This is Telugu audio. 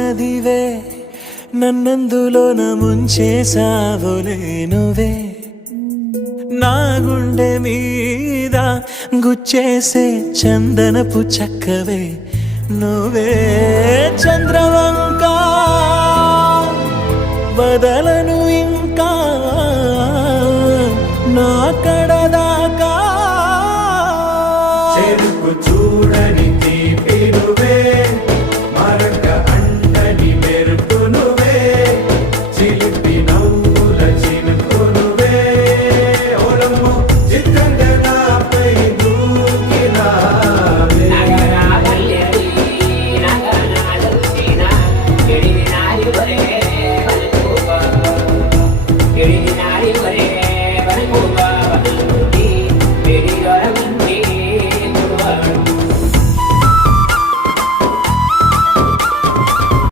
నదివే నన్నందులోన ముంచేసావులే నువ్వే నా గుండె మీద గుచ్చేసే చందనపు చక్కవే నువ్వే చంద్రవంక బదల